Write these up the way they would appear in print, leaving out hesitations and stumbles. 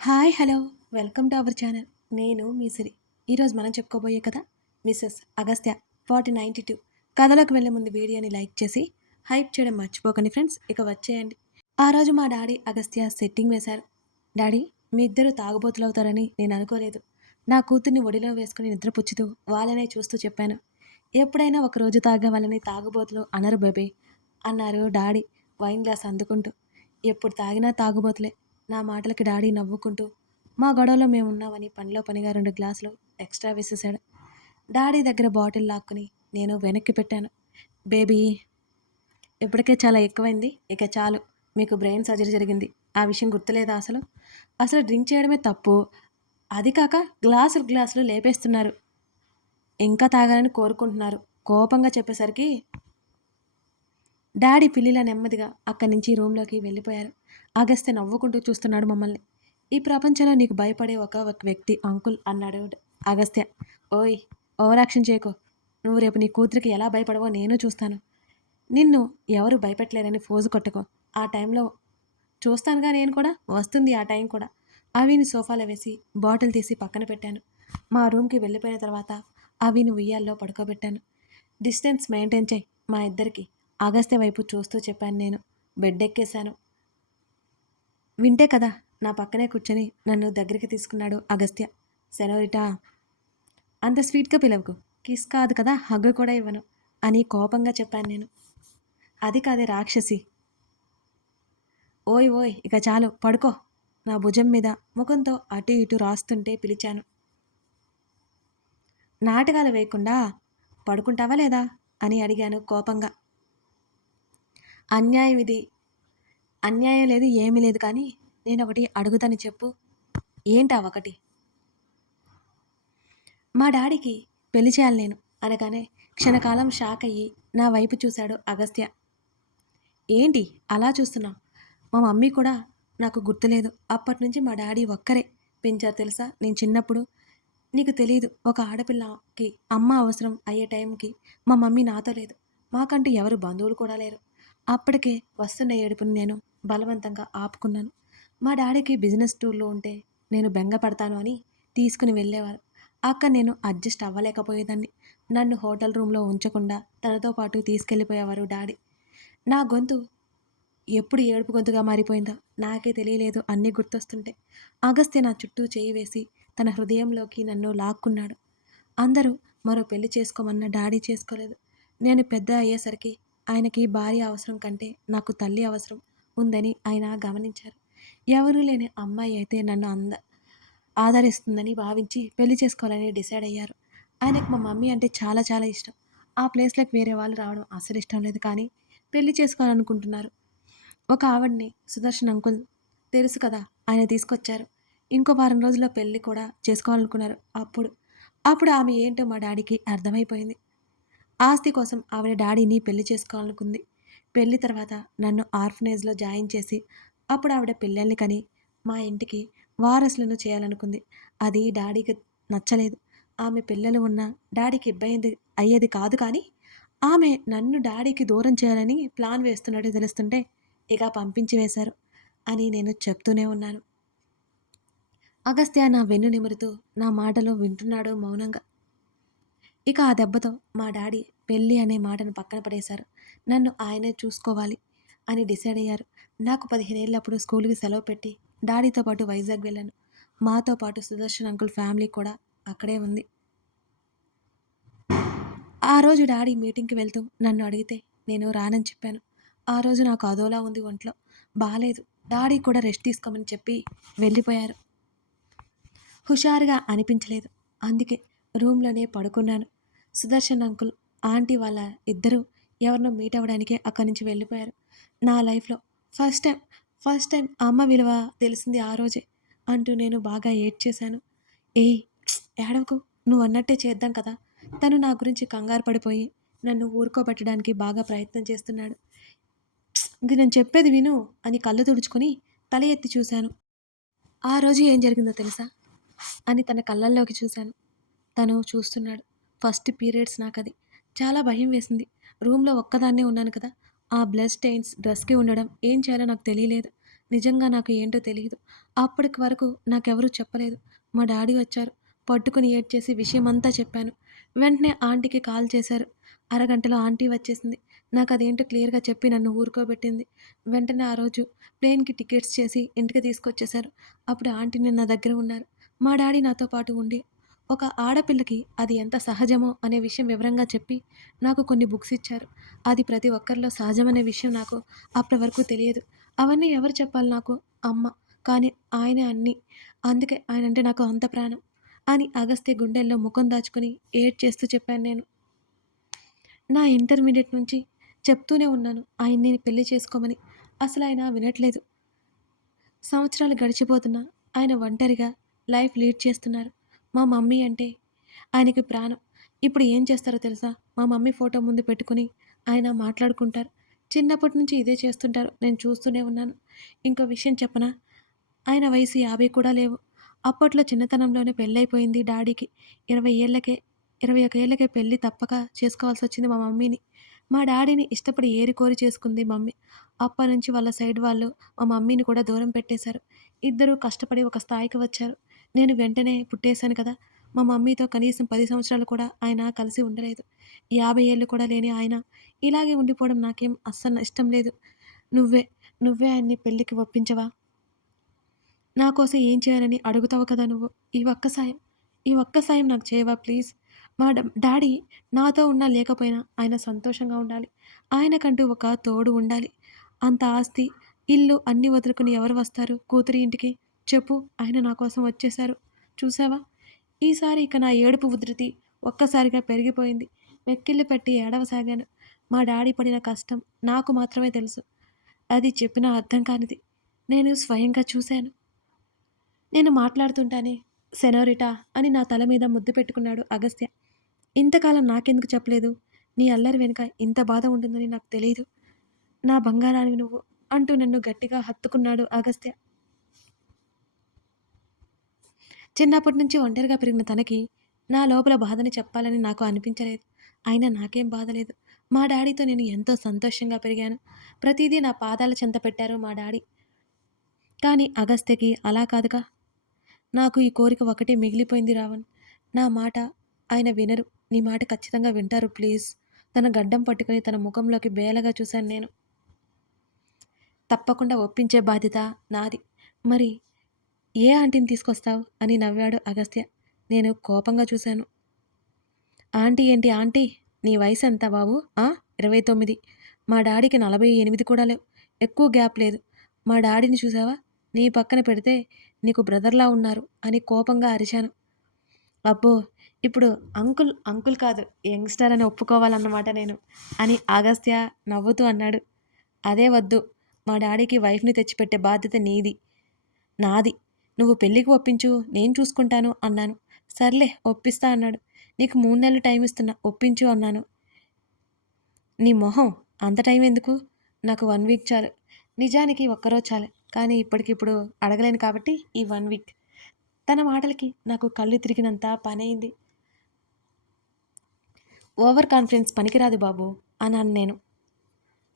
Hi hello welcome to our channel. నేను మీ సిరి. ఈరోజు మనం చెప్పుకోబోయే కథ మిస్సెస్ అగస్త్య 4092. కథలోకి వెళ్ళే ముందు వీడియోని లైక్ చేసి హైప్ చేయడం మర్చిపోకండి ఫ్రెండ్స్. ఇక వచ్చేయండి. ఆ రోజు మా డాడీ అగస్త్య సెట్టింగ్ వేశారు. డాడీ, మీ ఇద్దరు తాగుబోతులు అవుతారని నేను అనుకోలేదు. నా కూతుర్ని ఒడిలో వేసుకుని నిద్రపుచ్చుతూ వాళ్ళనే చూస్తూ చెప్పాను. ఎప్పుడైనా ఒకరోజు తాగే వాళ్ళని తాగుబోతులు అనరు బేబీ అన్నారు డాడీ వైన్ గ్లాస్ అందుకుంటూ. ఎప్పుడు తాగినా తాగుబోతులే. నా మాటలకి డాడీ నవ్వుకుంటూ మా గొడవలో మేమున్నామని పనిలో పనిగా 2 గ్లాసులు ఎక్స్ట్రా వేసేశాడు. డాడీ దగ్గర బాటిల్ లాక్కుని నేను వెనక్కి పెట్టాను. బేబీ, ఇప్పటికే చాలా ఎక్కువైంది. ఇక చాలు. మీకు బ్రెయిన్ సర్జరీ జరిగింది. ఆ విషయం గుర్తులేదా అసలు? అసలు డ్రింక్ చేయడమే తప్పు. అది కాక గ్లాసులు గ్లాసులు లేపేస్తున్నారు. ఇంకా తాగాలని కోరుకుంటున్నారు. కోపంగా చెప్పేసరికి డాడీ పిల్లిలా నెమ్మదిగా అక్కడి నుంచి రూమ్లోకి వెళ్ళిపోయారు. అగస్త్య నవ్వుకుంటూ చూస్తున్నాడు మమ్మల్ని. ఈ ప్రపంచంలో నీకు భయపడే ఒక వ్యక్తి అంకుల్ అన్నాడు అగస్త్య. ఓయ్, ఓవరాక్షన్ చేయకు. నువ్వు రేపు నీ కూతురికి ఎలా భయపడవో నేను చూస్తాను. నిన్ను ఎవరు భయపెట్టలేరని ఫోజు కొట్టుకో. ఆ టైంలో చూస్తానుగా నేను కూడా. వస్తుంది ఆ టైం కూడా. అవిని సోఫాలో వేసి బాటిల్ తీసి పక్కన పెట్టాను. మా రూమ్కి వెళ్ళిపోయిన తర్వాత అవిని ఉయ్యాల్లో పడుకోబెట్టాను. డిస్టెన్స్ మెయింటైన్ చేయి మా ఇద్దరికి, అగస్త్య వైపు చూస్తూ చెప్పాను నేను. బెడ్ ఎక్కేశాను. వింటే కదా నా పక్కనే కూర్చొని నన్ను దగ్గరికి తీసుకున్నాడు అగస్త్య. సెనోరిటా, అంత స్వీట్గా పిలవకు. కిస్ కాదు కదా, హగ్గు కూడా ఇవ్వను అని కోపంగా చెప్పాను నేను. అది కాదే రాక్షసి. ఓయ్ ఓయ్, ఇక చాలు, పడుకో. నా భుజం మీద ముఖంతో అటు ఇటు రాస్తుంటే పిలిచాను. నాటకాలు వేయకుండా పడుకుంటావా లేదా అని అడిగాను కోపంగా. అన్యాయం ఇది. అన్యాయం లేదు, ఏమీ లేదు, కానీ నేనొకటి అడుగుతాను చెప్పు. ఏంటా ఒకటి? మా డాడీకి పెళ్లి చేయాలి నేను అనగానే క్షణకాలం షాక్ అయ్యి నా వైపు చూశాడు అగస్త్య. ఏంటి అలా చూస్తున్నావు? మా మమ్మీ కూడా నాకు గుర్తులేదు. అప్పటి నుంచి మా డాడీ ఒక్కరే పెంచారు తెలుసా. నేను చిన్నప్పుడు, నీకు తెలియదు, ఒక ఆడపిల్లకి అమ్మ అవసరం అయ్యే టైంకి మా మమ్మీ నాతో లేదు. మాకంటూ ఎవరు బంధువులు కూడా లేరు. అప్పటికే వస్తున్న ఏడుపుని నేను బలవంతంగా ఆపుకున్నాను. మా డాడీకి బిజినెస్ టూర్లో ఉంటే నేను బెంగపడతాను అని తీసుకుని వెళ్ళేవారు. అక్కడ నేను అడ్జస్ట్ అవ్వలేకపోయేదాన్ని. నన్ను హోటల్ రూమ్లో ఉంచకుండా తనతో పాటు తీసుకెళ్ళిపోయేవారు డాడీ. నా గొంతు ఎప్పుడు ఏడుపు గొంతుగా మారిపోయిందో నాకే తెలియలేదు. అన్నీ గుర్తొస్తుంటే అగస్త్య నా చుట్టూ చేయి వేసి తన హృదయంలోకి నన్ను లాక్కున్నాడు. అందరూ మరో పెళ్లి చేసుకోమన్న డాడీ చేసుకోలేదు. నేను పెద్ద అయ్యేసరికి ఆయనకి భార్య అవసరం కంటే నాకు తల్లి అవసరం ఉందని ఆయన గమనించారు. ఎవరూ లేని అమ్మాయి అయితే నన్ను ఆదరిస్తుందని భావించి పెళ్లి చేసుకోవాలని డిసైడ్ అయ్యారు. ఆయనకు మా మమ్మీ అంటే చాలా చాలా ఇష్టం. ఆ ప్లేస్లోకి వేరే వాళ్ళు రావడం అసలు ఇష్టం లేదు, కానీ పెళ్లి చేసుకోవాలనుకుంటున్నారు. ఒక ఆవిడని సుదర్శన్ అంకుల్ తెలుసు కదా, ఆయన తీసుకొచ్చారు. ఇంకో వారం రోజుల్లో పెళ్లి కూడా చేసుకోవాలనుకున్నారు. అప్పుడు ఆమె ఏంటో మా డాడీకి అర్థమైపోయింది. ఆస్తి కోసం ఆవిడ డాడీని పెళ్లి చేసుకోవాలనుకుంది. పెళ్లి తర్వాత నన్ను ఆర్ఫనేజ్లో జాయిన్ చేసి అప్పుడు ఆవిడ పిల్లల్ని కని మా ఇంటికి వారసులను చేయాలనుకుంది. అది డాడీకి నచ్చలేదు. ఆమె పిల్లలు ఉన్న డాడీకి ఇబ్బంది అయ్యేది కాదు, కానీ ఆమె నన్ను డాడీకి దూరం చేయాలని ప్లాన్ వేస్తున్నట్టు తెలుస్తుంటే ఇక పంపించి వేశారు అని నేను చెప్తూనే ఉన్నాను. అగస్త్య నా వెన్ను నిమురుతూ నా మాటలు వింటున్నాడు మౌనంగా. ఇక ఆ దెబ్బతో మా డాడీ పెళ్ళి అనే మాటను పక్కన పడేశారు. నన్ను ఆయనే చూసుకోవాలి అని డిసైడ్ అయ్యారు. నాకు 15 ఏళ్ళప్పుడు స్కూల్కి సెలవు పెట్టి డాడీతో పాటు వైజాగ్ వెళ్ళాను. మాతో పాటు సుదర్శన్ అంకుల్ ఫ్యామిలీ కూడా అక్కడే ఉంది. ఆ రోజు డాడీ మీటింగ్కి వెళ్తూ నన్ను అడిగితే నేను రానని చెప్పాను. ఆ రోజు నాకు అదోలా ఉంది ఒంట్లో. బాలేదు. డాడీ కూడా రెస్ట్ తీసుకోమని చెప్పి వెళ్ళిపోయారు. హుషారుగా అనిపించలేదు. అందుకే రూమ్లోనే పడుకున్నాను. సుదర్శన్ అంకుల్, ఆంటీ వాళ్ళ ఇద్దరూ ఎవరినో మీట్ అవ్వడానికే అక్కడి నుంచి వెళ్ళిపోయారు. నా లైఫ్లో ఫస్ట్ టైం ఫస్ట్ టైం అమ్మ విలువ తెలిసింది ఆ రోజే అంటూ నేను బాగా ఏడ్చేశాను. ఏయ్, ఏడవకు, నువ్వు అన్నట్టే చేద్దాం కదా. తను నా గురించి కంగారు పడిపోయి నన్ను ఊరుకోబెట్టడానికి బాగా ప్రయత్నం చేస్తున్నాడు. ఇంక నేను చెప్పేది విను అని కళ్ళు తుడుచుకొని తల ఎత్తి చూశాను. ఆ రోజు ఏం జరిగిందో తెలుసా అని తన కళ్ళల్లోకి చూశాను. తను చూస్తున్నాడు. ఫస్ట్ పీరియడ్స్ నాకది. చాలా భయం వేసింది. రూమ్‌లో ఒక్కదాన్నే ఉన్నాను కదా. ఆ బ్లడ్ స్టెయిన్స్ డ్రెస్‌కి ఉండడం ఏం చేయాలో నాకు తెలియలేదు. నిజంగా నాకు ఏంటో తెలీదు. అప్పటికి వరకు నాకెవరూ చెప్పలేదు. మా డాడీ వచ్చారు. పట్టుకొని ఏడ్చేసి విషయమంతా చెప్పాను. వెంటనే ఆంటీకి కాల్ చేశారు. అరగంటలో ఆంటీ వచ్చేసింది. నాకదేంటో క్లియర్‌గా చెప్పి నన్ను ఊరుకోబెట్టింది. వెంటనే ఆ రోజు ప్లేన్‌కి టికెట్స్ చేసి ఇంటికి తీసుకొచ్చేశారు. అప్పుడు ఆంటీని నా దగ్గర ఉన్నారు. మా డాడీ నాతో పాటు ఉండి ఒక ఆడపిల్లకి అది ఎంత సహజమో అనే విషయం వివరంగా చెప్పి నాకు కొన్ని బుక్స్ ఇచ్చారు. అది ప్రతి ఒక్కరిలో సహజమనే విషయం నాకు అప్పటి వరకు తెలియదు. అవన్నీ ఎవరు చెప్పాలి నాకు? అమ్మ. కానీ ఆయనే అన్నీ. అందుకే ఆయనంటే నాకు అంత ప్రాణం అని అగస్త్య గుండెల్లో ముఖం దాచుకొని ఏడ్చేస్తూ చెప్పాను నేను. నా ఇంటర్మీడియేట్ నుంచి చెప్తూనే ఉన్నాను ఆయన్ని పెళ్లి చేసుకోమని. అసలాయన వినట్లేదు. సంవత్సరాలు గడిచిపోతున్నా ఆయన ఒంటరిగా లైఫ్ లీడ్ చేస్తున్నారు. మా మమ్మీ అంటే ఆయనకి ప్రాణం. ఇప్పుడు ఏం చేస్తారో తెలుసా? మా మమ్మీ ఫోటో ముందు పెట్టుకొని ఆయన మాట్లాడుకుంటారు. చిన్నప్పటి నుంచి ఇదే చేస్తుంటారు. నేను చూస్తూనే ఉన్నాను. ఇంకో విషయం చెప్పనా? ఆయన వయసు 50 కూడా లేవు. అప్పట్లో చిన్నతనంలోనే పెళ్ళైపోయింది డాడీకి. 20 ఏళ్లకే 21 ఏళ్లకే పెళ్లి తప్పక చేసుకోవాల్సొచ్చింది మా మమ్మీని. మా డాడీని ఇష్టపడి ఏరి కోరి చేసుకుంది మమ్మీ. అప్పటినుంచి వాళ్ళ సైడ్ వాళ్ళు మా మమ్మీని కూడా దూరం పెట్టేశారు. ఇద్దరూ కష్టపడి ఒక స్థాయికి వచ్చారు. నేను వెంటనే పుట్టేశాను కదా! మా మమ్మీతో కనీసం 10 సంవత్సరాలు కూడా ఆయన కలిసి ఉండలేదు. 50 ఏళ్ళు కూడా లేని ఆయన ఇలాగే ఉండిపోవడం నాకేం అస్సలు ఇష్టం లేదు. నువ్వే, నువ్వే ఆయన్ని పెళ్ళికి ఒప్పించవా? నా కోసం ఏం చేయాలని అడుగుతావు కదా నువ్వు. ఈ ఒక్క సాయం, ఈ ఒక్క సాయం నాకు చేయవా ప్లీజ్? డాడీ నాతో ఉన్నా లేకపోయినా ఆయన సంతోషంగా ఉండాలి. ఆయనకంటూ ఒక తోడు ఉండాలి. అంత ఆస్తి, ఇల్లు అన్నీ వదులుకొని ఎవరు వస్తారు కూతురి ఇంటికి? చెప్పు. ఆయన నా కోసం వచ్చేశారు. చూసావా? ఈసారి ఇక నా ఏడుపు ఉధృతి ఒక్కసారిగా పెరిగిపోయింది. వెక్కిళ్ళు పెట్టి ఏడవసాగాను. మా డాడీ పడిన కష్టం నాకు మాత్రమే తెలుసు. అది చెప్పినా అర్థం కానిది. నేను స్వయంగా చూశాను. నేను మాట్లాడుతుంటానే సెనోరిటా అని నా తల మీద ముద్దు పెట్టుకున్నాడు అగస్త్య. ఇంతకాలం నాకెందుకు చెప్పలేదు? నీ అల్లరి వెనుక ఇంత బాధ ఉంటుందని నాకు తెలీదు. నా బంగారానివి నువ్వు అంటూ నన్ను గట్టిగా హత్తుకున్నాడు అగస్త్య. చిన్నప్పటి నుంచి ఒంటరిగా పెరిగిన తనకి నా లోపల బాధని చెప్పాలని నాకు అనిపించలేదు. అయినా నాకేం బాధ లేదు. మా డాడీతో నేను ఎంతో సంతోషంగా పెరిగాను. ప్రతిదీ నా పాదాల చెంత పెట్టారు మా డాడీ. కానీ అగస్త్యకి అలా కాదుగా. నాకు ఈ కోరిక ఒకటే మిగిలిపోయింది రావణ్. నా మాట ఆయన వినరు. నీ మాట ఖచ్చితంగా వింటారు ప్లీజ్. తన గడ్డం పట్టుకొని తన ముఖంలోకి బేలగా చూశాను నేను. తప్పకుండా ఒప్పించే బాధ్యత నాది. మరి ఏ ఆంటీని తీసుకొస్తావు అని నవ్వాడు అగస్త్య. నేను కోపంగా చూశాను. ఆంటీ ఏంటి ఆంటీ? నీ వయసు ఎంత బాబు? 29. మా డాడీకి 48 కూడా లేవు. ఎక్కువ గ్యాప్ లేదు. మా డాడీని చూసావా? నీ పక్కన పెడితే నీకు బ్రదర్లా ఉన్నారు అని కోపంగా అరిచాను. అబ్బో! ఇప్పుడు అంకుల్, అంకుల్ కాదు యంగ్‌స్టర్ అని ఒప్పుకోవాలన్నమాట నేను అని అగస్త్య నవ్వుతూ అన్నాడు. అదే వద్దు. మా డాడీకి వైఫ్‌ని తెచ్చిపెట్టే బాధ్యత నీది. నాది. నువ్వు పెళ్ళికి ఒప్పించు. నేను చూసుకుంటాను అన్నాను. సర్లే ఒప్పిస్తా అన్నాడు. నీకు 3 నెలలు టైం ఇస్తున్నా ఒప్పించు అన్నాను. నీ మొహం అంత టైం ఎందుకు? నాకు 1 వీక్ చాలు. నిజానికి ఒక్కరోజు చాలు. కానీ ఇప్పటికిప్పుడు అడగలేను కాబట్టి ఈ 1 వీక్. తన మాటలకి నాకు కళ్ళు తిరిగినంత పనయింది. ఓవర్ కాన్ఫిడెన్స్ పనికిరాదు బాబు అన్నాను నేను.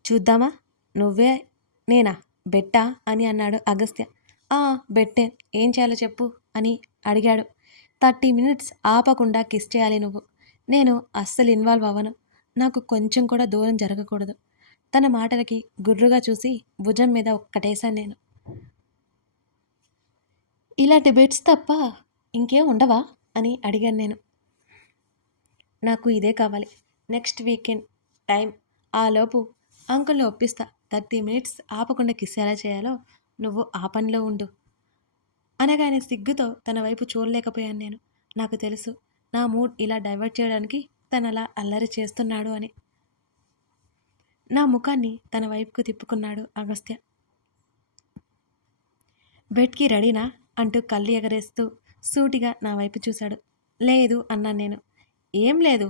చూద్దామా? నువ్వే నేనా? బెట్టా అని అన్నాడు అగస్త్య. ఆ! బెట్టే. ఏం చేయాలో చెప్పు అని అడిగాడు. 30 మినిట్స్ ఆపకుండా కిస్ చేయాలి నువ్వు. నేను అస్సలు ఇన్వాల్వ్ అవ్వను. నాకు కొంచెం కూడా దూరం జరగకూడదు. తన మాటలకి గుర్రుగా చూసి భుజం మీద ఒక్కటేశాను నేను. ఇలాంటి బెట్స్ తప్ప ఇంకేం ఉండవా అని అడిగాను నేను. నాకు ఇదే కావాలి. Next weekend time. ఆలోపు అంకుల్ని ఒప్పిస్తా. 30 మినిట్స్ ఆపకుండా కిస్ ఎలా చేయాలో నువ్వు ఆ పనిలో ఉండు అనగానే సిగ్గుతో తన వైపు చూడలేకపోయాను నేను. నాకు తెలుసు నా మూడ్ ఇలా డైవర్ట్ చేయడానికి తనలా అల్లరి చేస్తున్నాడు అని. నా ముఖాన్ని తన వైపుకు తిప్పుకున్నాడు అగస్త్య. బెడ్కి రెడీనా అంటూ కళ్ళు ఎగరేస్తూ సూటిగా నా వైపు చూశాడు. లేదు అన్నాను నేను. ఏం లేదు?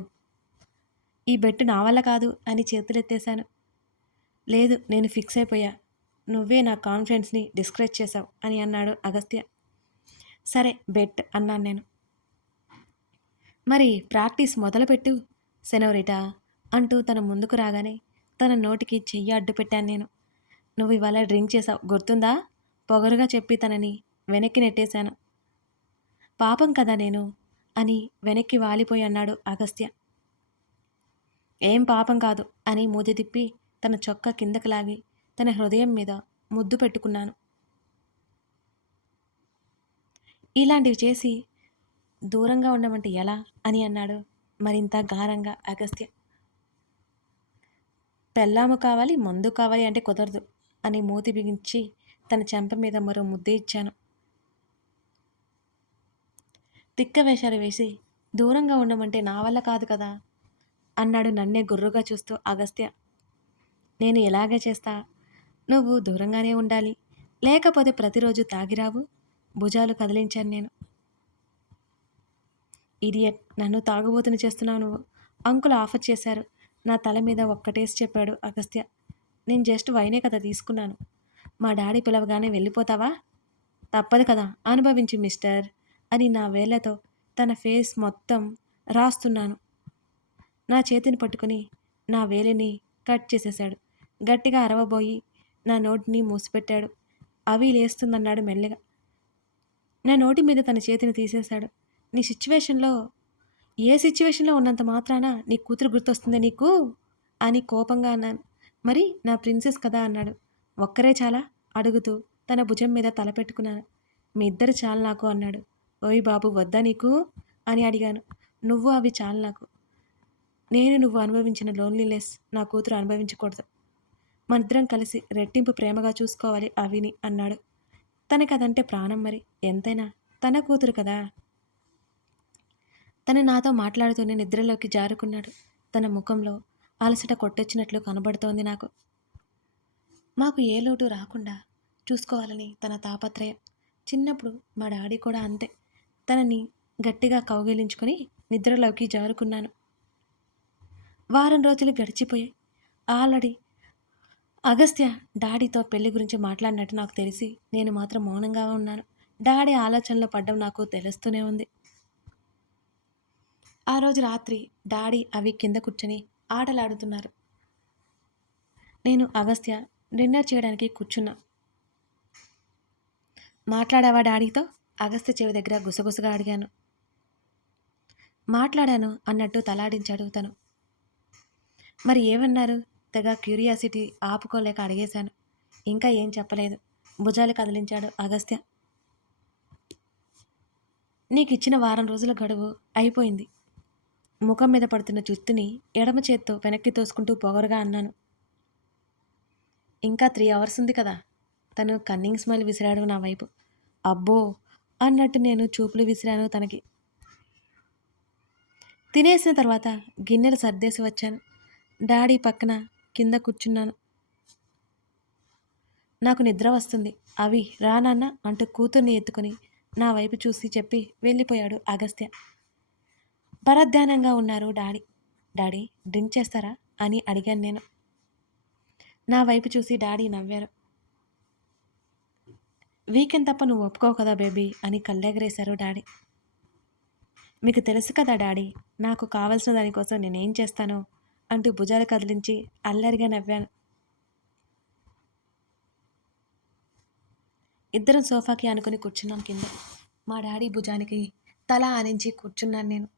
ఈ బెట్ నా వల్ల కాదు అని చేతులెత్తేశాను. లేదు నేను ఫిక్స్ అయిపోయా. నువ్వే నా కాన్ఫిడెన్స్ని డిస్కరేజ్ చేశావు అని అన్నాడు అగస్త్య. సరే బెట్ అన్నాను నేను. మరి ప్రాక్టీస్ మొదలుపెట్టు సెనోరిటా అంటూ తన ముందుకు రాగానే తన నోటికి చెయ్యి అడ్డు పెట్టాను నేను. నువ్వు ఇవాళ డ్రింక్ చేసావు గుర్తుందా పొగరుగా చెప్పి తనని వెనక్కి నెట్టేశాను. పాపం కదా నేను అని వెనక్కి వాలిపోయి అన్నాడు అగస్త్య. ఏం పాపం కాదు అని మూతి తిప్పి తన చొక్కా కిందకి లాగి తన హృదయం మీద ముద్దు పెట్టుకున్నాను. ఇలాంటివి చేసి దూరంగా ఉండమంటే ఎలా అని అన్నాడు మరింత గారంగా అగస్త్య. పెళ్ళాము కావాలి మందు కావాలి అంటే కుదరదు అని మూతి బిగించి తన చెంప మీద మరో ముద్దే ఇచ్చాను. తిక్క వేషాలు వేసి దూరంగా ఉండమంటే నా వల్ల కాదు కదా అన్నాడు నన్నే గుర్రుగా చూస్తూ అగస్త్య. నేను ఎలాగే చేస్తా, నువ్వు దూరంగానే ఉండాలి, లేకపోతే ప్రతిరోజు తాగిరావు. భుజాలు కదిలించాను నేను. ఇడియట్, నన్ను తాగుబోతుని చేస్తున్నావు నువ్వు. అంకుల్ ఆఫర్ చేశారు. నా తల మీద ఒక్కటేసి చెప్పాడు అగస్త్య. నేను జస్ట్ వైనే కదా తీసుకున్నాను. మా డాడీ పిలవగానే వెళ్ళిపోతావా? తప్పదు కదా, అనుభవించు మిస్టర్ అని నా వేళ్లతో తన ఫేస్ మొత్తం రాస్తున్నాను. నా చేతిని పట్టుకుని నా వేలిని కట్ చేసేశాడు. గట్టిగా అరవబోయి నా నోటిని మూసిపెట్టాడు. అవి లేస్తుందన్నాడు మెల్లగా. నా నోటి మీద తన చేతిని తీసేశాడు. నీ సిచ్యువేషన్లో ఏ సిచ్యువేషన్లో ఉన్నంత మాత్రాన నీ కూతురు గుర్తొస్తుంది నీకు అని కోపంగా అన్నాను. మరి నా ప్రిన్సెస్ కదా అన్నాడు. ఒక్కరే చాలా అడుగుతూ తన భుజం మీద తల పెట్టుకున్నాను. మీ ఇద్దరు చాలు నాకు అన్నాడు. ఓయ్ బాబు, వద్దా నీకు అని అడిగాను. నువ్వు అవి చాలు నాకు. నేను నువ్వు అనుభవించిన లోన్లీనెస్ నా కూతురు అనుభవించకూడదు. మనిద్దరం కలిసి రెట్టింపు ప్రేమగా చూసుకోవాలి అవిని అన్నాడు. తనకదంటే ప్రాణం, మరి ఎంతైనా తన కూతురు కదా. తను నాతో మాట్లాడుతూనే నిద్రలోకి జారుకున్నాడు. తన ముఖంలో అలసట కొట్టొచ్చినట్లు కనబడుతోంది నాకు. మాకు ఏ లోటు రాకుండా చూసుకోవాలని తన తాపత్రయం. చిన్నప్పుడు మా డాడీ కూడా అంతే. తనని గట్టిగా కౌగిలించుకొని నిద్రలోకి జారుకున్నాను. వారం రోజులు గడిచిపోయాయి. ఆల్రెడీ అగస్త్య డాడీతో పెళ్లి గురించి మాట్లాడినట్టు నాకు తెలిసి నేను మాత్రం మౌనంగా ఉన్నాను. డాడీ ఆలోచనలో పడ్డం నాకు తెలుస్తూనే ఉంది. ఆ రోజు రాత్రి డాడీ అవి కింద కూర్చొని ఆటలాడుతున్నారు. నేను అగస్త్య డిన్నర్ చేయడానికి కూర్చున్నా. మాట్లాడావా డాడీతో? అగస్త్య చెవి దగ్గర గుసగుసగా అడిగాను. మాట్లాడాను అన్నట్టు తలాడించాడు తను. మరి ఏమన్నారు? తెగ క్యూరియాసిటీ ఆపుకోలేక అడిగేశాను. ఇంకా ఏం చెప్పలేదు. భుజాలు కదిలించాడు అగస్త్య. నీకు ఇచ్చిన వారం రోజుల గడువు అయిపోయింది. ముఖం మీద పడుతున్న జుత్తుని ఎడమ చేత్తో వెనక్కి తోసుకుంటూ పొగరుగా అన్నాను. ఇంకా 3 hours ఉంది కదా. తను కన్నింగ్ స్మైల్ విసిరాడు నా వైపు. అబ్బో అన్నట్టు నేను చూపులు విసిరాను తనకి. తినేసిన తర్వాత గిన్నెలు సర్దేసి వచ్చాను. డాడీ పక్కన కింద కూర్చున్నాను. నాకు నిద్ర వస్తుంది, అవి రా నాన్న అంటూ కూతుర్ని ఎత్తుకొని నా వైపు చూసి చెప్పి వెళ్ళిపోయాడు అగస్త్య. పరధ్యానంగా ఉన్నారు డాడీ. డాడీ డ్రింక్ చేస్తారా అని అడిగాను నేను. నా వైపు చూసి డాడీ నవ్వారు. వీకెండ్ తప్ప నువ్వు ఒప్పుకోవు కదా బేబీ అని కళ్ళెగరేశారు డాడీ. మీకు తెలుసు కదా డాడీ, నాకు కావలసిన దానికోసం నేనేం చేస్తానో అంటూ భుజాలు కదిలించి అల్లరిగా నవ్వాను. ఇద్దరం సోఫాకి ఆనుకొని కూర్చున్నాం కింద. మా డాడీ భుజానికి తల ఆనించి కూర్చున్నాను నేను.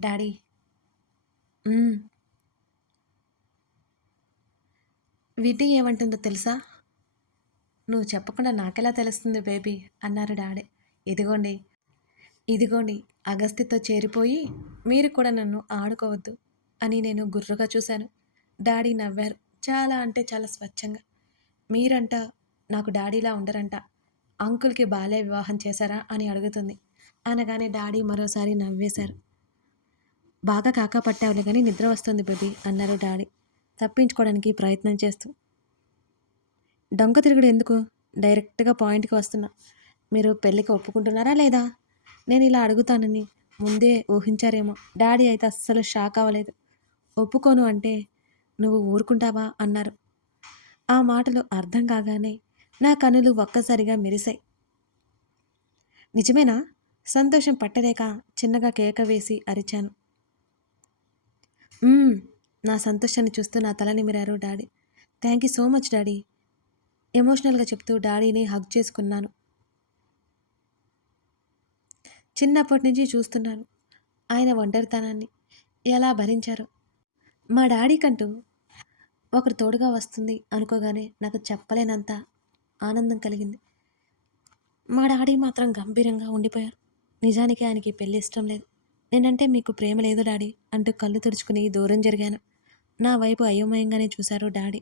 డాడీ విధి ఏమంటుందో తెలుసా? నువ్వు చెప్పకుండా నాకెలా తెలుస్తుంది బేబీ అన్నారు డాడీ. ఇదిగోండి ఇదిగోండి అగస్త్యతో చేరిపోయి మీరు కూడా నన్ను ఆడుకోవద్దు అని నేను గుర్రుగా చూశాను. డాడీ నవ్వారు, చాలా అంటే చాలా స్వచ్ఛంగా. మీరంట నాకు డాడీలా ఉండరంట, అంకుల్కి బాల్య వివాహం చేశారా అని అడుగుతుంది. అనగానే డాడీ మరోసారి నవ్వేశారు. బాగా కాకా పట్టావులే కానీ నిద్ర వస్తుంది బేబీ అన్నారు డాడీ తప్పించుకోవడానికి ప్రయత్నం చేస్తూ. డొంక తిరుగుడు ఎందుకు, డైరెక్ట్గా పాయింట్కి వస్తున్నా. మీరు పెళ్ళికి ఒప్పుకుంటున్నారా లేదా? నేను ఇలా అడుగుతానని ముందే ఊహించారేమో. డాడీ అయితే అస్సలు షాక్ అవ్వలేదు. ఒప్పుకోను అంటే నువ్వు ఊరుకుంటావా అన్నారు. ఆ మాటలు అర్థం కాగానే నా కనులు ఒక్కసారిగా మెరిశాయి. నిజమేనా? సంతోషం పట్టలేక చిన్నగా కేక వేసి అరిచాను. నా సంతోషాన్ని చూస్తూ నా తల నిమిరారు daddy. Thank you so much daddy. ఎమోషనల్గా చెప్తూ డాడీని హగ్ చేసుకున్నాను. చిన్నప్పటి నుంచి చూస్తున్నాను ఆయన ఒంటరితనాన్ని ఎలా భరించారో. మా డాడీకంటూ ఒకరు తోడుగా వస్తుంది అనుకోగానే నాకు చెప్పలేనంత ఆనందం కలిగింది. మా డాడీ మాత్రం గంభీరంగా ఉండిపోయారు. నిజానికి ఆయనకి పెళ్లి ఇష్టం లేదు. నేనంటే మీకు ప్రేమ లేదు డాడీ అంటూ కళ్ళు తుడుచుకుని దూరం జరిగాను. నా వైపు అయోమయంగానే చూశారు డాడీ.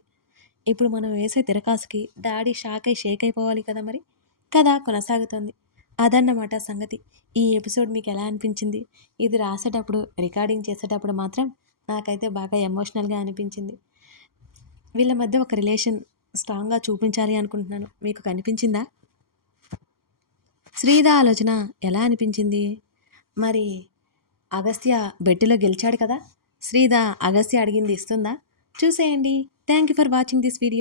ఇప్పుడు మనం వేసే తిరకాసుకి డాడీ షేక్ అయిపోవాలి కదా మరి. కథ కొనసాగుతోంది. అదన్నమాట సంగతి. ఈ ఎపిసోడ్ మీకు ఎలా అనిపించింది? ఇది రాసేటప్పుడు, రికార్డింగ్ చేసేటప్పుడు మాత్రం నాకైతే బాగా ఎమోషనల్గా అనిపించింది. వీళ్ళ మధ్య ఒక రిలేషన్ స్ట్రాంగ్గా చూపించాలి అనుకుంటున్నాను. మీకు కనిపించిందా? శ్రీధ ఆలోచన ఎలా అనిపించింది? మరి అగస్త్య బెట్టిలో గెలిచాడు కదా, శ్రీధ అగస్త్య అడిగింది ఇస్తుందా? చూసేయండి. Thank you for watching this video.